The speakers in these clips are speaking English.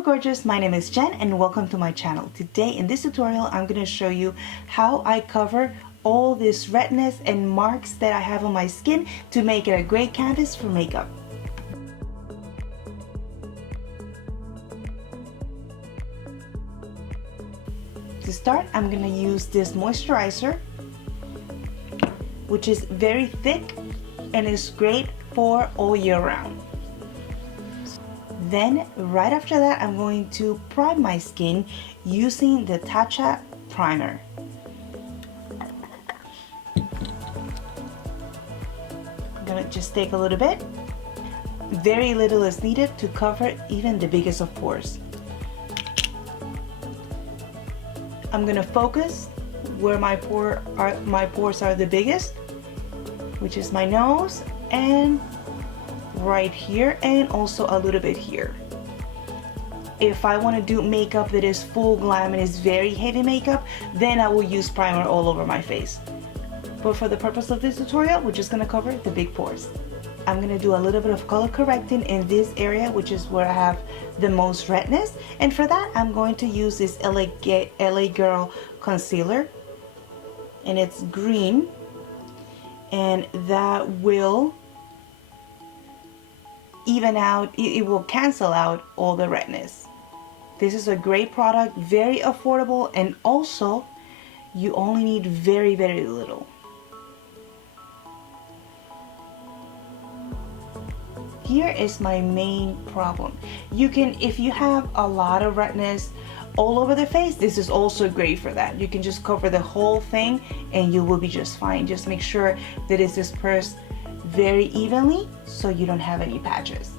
Hello gorgeous, my name is Jen and welcome to my channel. Today in this tutorial I'm going to show you how I cover all this redness and marks that I have on my skin to make it a great canvas for makeup. To start, I'm going to use this moisturizer, which is very thick and is great for all year round. Then right after that, I'm going to prime my skin using the Tatcha primer. I'm gonna just take a little bit. Very little is needed to cover even the biggest of pores. I'm gonna focus where my pores are the biggest, which is my nose and right here, and also a little bit here. If I want to do makeup that is full glam and is very heavy makeup, then I will use primer all over my face. But for the purpose of this tutorial, we're just going to cover the big pores. I'm going to do a little bit of color correcting in this area, which is where I have the most redness, and for that I'm going to use this LA Girl concealer, and it's green, and that will even out, it will cancel out all the redness. This is a great product, very affordable, and also you only need very little. Here is my main problem. You can, if you have a lot of redness all over the face, this is also great for that. You can just cover the whole thing and you will be just fine. Just make sure that it's dispersed very evenly so you don't have any patches.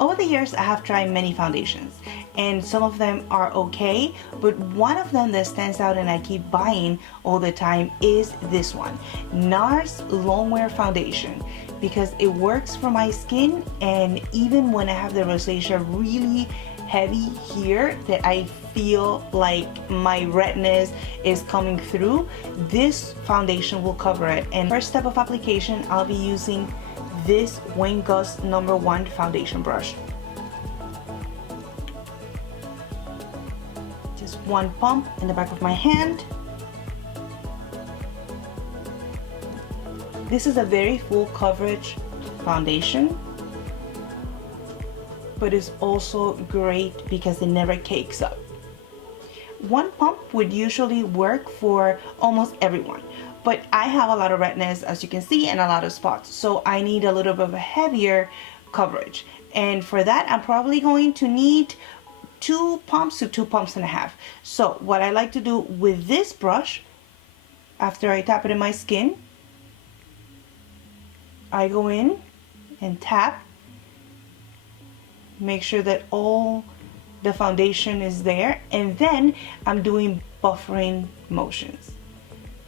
Over the years I have tried many foundations and some of them are okay, but one of them that stands out and I keep buying all the time is this one, NARS Longwear Foundation, because it works for my skin, and even when I have the rosacea really heavy here that I feel like my redness is coming through, this foundation will cover it. And first step of application, I'll be using this Wayne Gus #1 foundation brush. Just one pump in the back of my hand. This is a very full coverage foundation, but it's also great because it never cakes up. One pump would usually work for almost everyone, but I have a lot of redness, as you can see, and a lot of spots, so I need a little bit of a heavier coverage, and for that I'm probably going to need 2 pumps to 2.5 pumps. So what I like to do with this brush, after I tap it in my skin, I go in and tap, make sure that all the foundation is there, and then I'm doing buffering motions,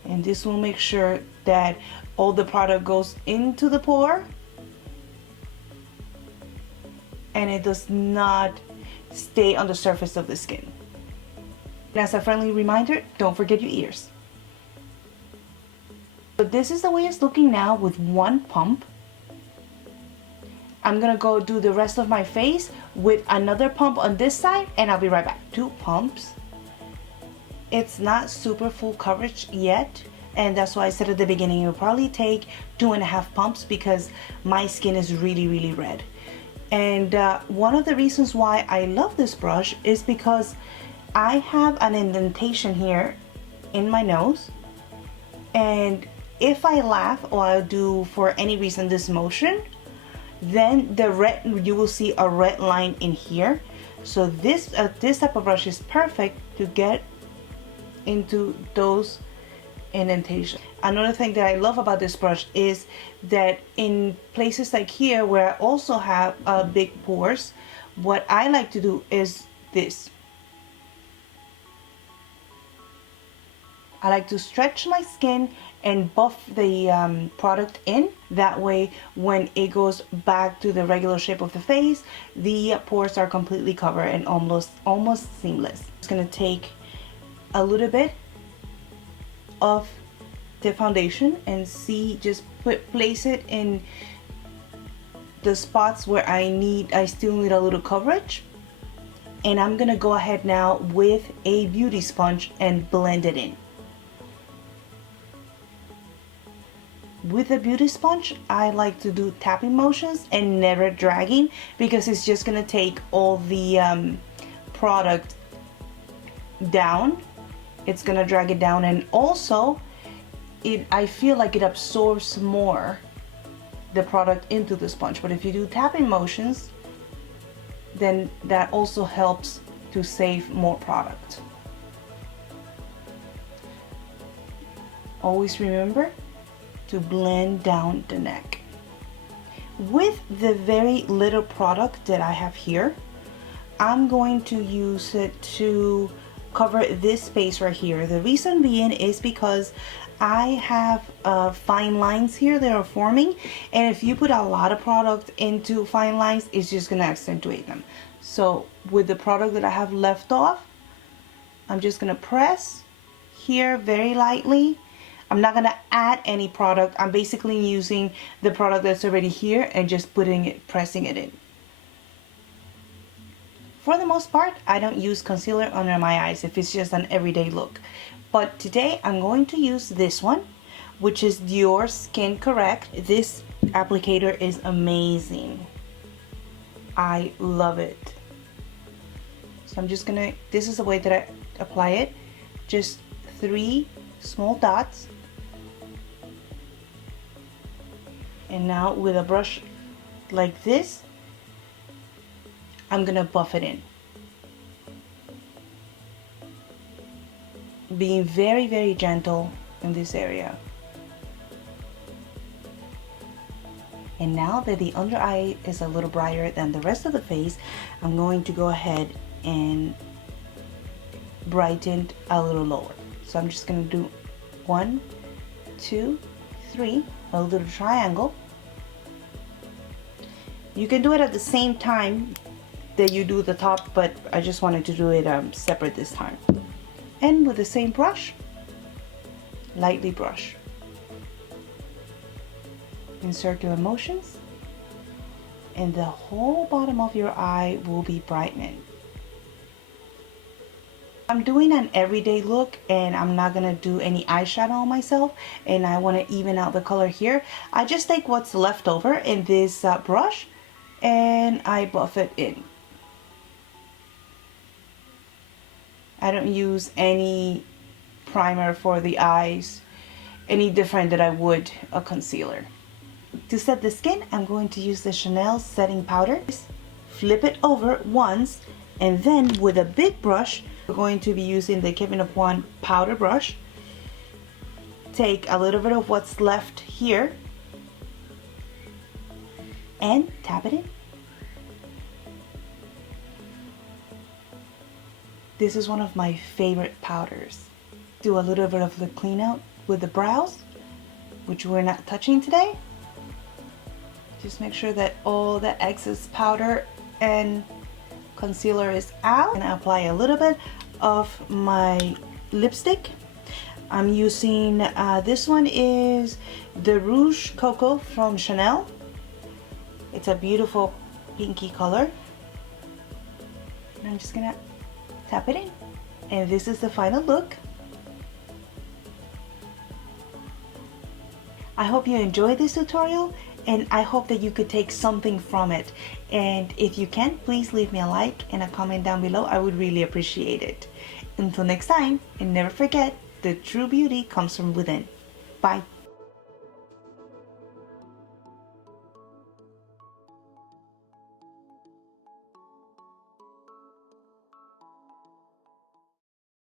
and this will make sure that all the product goes into the pore and it does not stay on the surface of the skin. And as a friendly reminder, don't forget your ears. So this is the way it's looking now with one pump. I'm gonna go do the rest of my face with another pump on this side, and I'll be right back. 2 pumps. It's not super full coverage yet, and that's why I said at the beginning it will probably take 2.5 pumps because my skin is really red. And one of the reasons why I love this brush is because I have an indentation here in my nose, and if I laugh or I do for any reason this motion, then the red, you will see a red line in here. So this type of brush is perfect to get into those indentations. Another thing that I love about this brush is that in places like here where I also have big pores, what I like to do is this. I like to stretch my skin and buff the product in. That way when it goes back to the regular shape of the face, the pores are completely covered and almost seamless. It's gonna take a little bit of the foundation and see, just place it in the spots where I still need a little coverage. And I'm gonna go ahead now with a beauty sponge and blend it in. With a beauty sponge, I like to do tapping motions and never dragging, because it's just gonna take all the product down. It's gonna drag it down, and also I feel like it absorbs more the product into the sponge. But if you do tapping motions, then that also helps to save more product. Always remember to blend down the neck. With the very little product that I have here, I'm going to use it to cover this space right here. The reason being is because I have fine lines here that are forming, and if you put a lot of product into fine lines, it's just gonna accentuate them. So with the product that I have left off, I'm just gonna press here very lightly. I'm not gonna add any product. I'm basically using the product that's already here and just pressing it in. For the most part, I don't use concealer under my eyes if it's just an everyday look. But today I'm going to use this one, which is Dior Skin Correct. This applicator is amazing. I love it. So I'm just gonna, this is the way that I apply it. Just 3 small dots. And now with a brush like this, I'm gonna buff it in. Being very, very gentle in this area. And now that the under eye is a little brighter than the rest of the face, I'm going to go ahead and brighten it a little lower. So I'm just gonna do 1, 2, 3, a little triangle. You can do it at the same time that you do the top, but I just wanted to do it separate this time. And with the same brush, lightly brush in circular motions, and the whole bottom of your eye will be brightened. I'm doing an everyday look, and I'm not gonna do any eyeshadow on myself, and I want to even out the color here. I just take what's left over in this brush and I buff it in. I don't use any primer for the eyes, any different than I would a concealer. To set the skin, I'm going to use the Chanel setting powder. Flip it over once, and then with a big brush, we're going to be using the Kevyn of One powder brush. Take a little bit of what's left here and tap it in. This is one of my favorite powders. Do a little bit of the clean out with the brows, which we're not touching today. Just make sure that all the excess powder and concealer is out, and apply a little bit of my lipstick. I'm using this one is the Rouge Coco from Chanel. It's a beautiful pinky color, and I'm just gonna tap it in, and this is the final look. I hope you enjoyed this tutorial, and I hope that you could take something from it. And if you can, please leave me a like and a comment down below. I would really appreciate it. Until next time, and never forget, the true beauty comes from within. Bye.